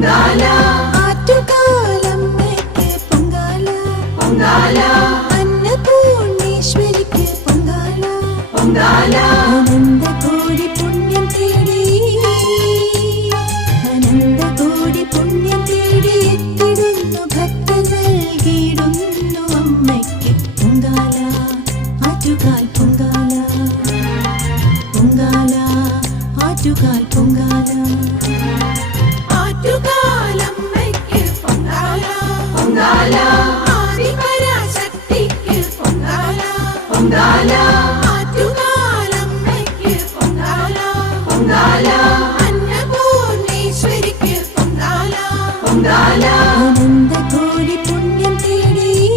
പൊങ്കാല ആറ്റുകാലമ്മയ്ക്ക് പൊങ്കാല പൊങ്കാല അന്നപൂർണേശ്വരിക്ക് പൊങ്കാല പൊങ്കാല അനന്തകോടി പുണ്യം തേടി അനന്തകോടി പുണ്യം തേടി എത്തിടുന്നു ഭക്തർ നൽകിയിടുന്നു അമ്മയ്ക്ക് പൊങ്കാല ആറ്റുകാൽ പൊങ്കാല പൊങ്കാല ആറ്റുകാൽ പൊങ്കാല ആറ്റുകാലമ്മയ്ക്ക് പൊങ്കാല പൊങ്കാല ആദിപരാശക്തിക്ക് പൊങ്കാല പൊങ്കാല ആറ്റുകാലമ്മയ്ക്ക് പൊങ്കാല പൊങ്കാല അന്നപൂർണേശ്വരിക്ക് പൊങ്കാല പൊങ്കാല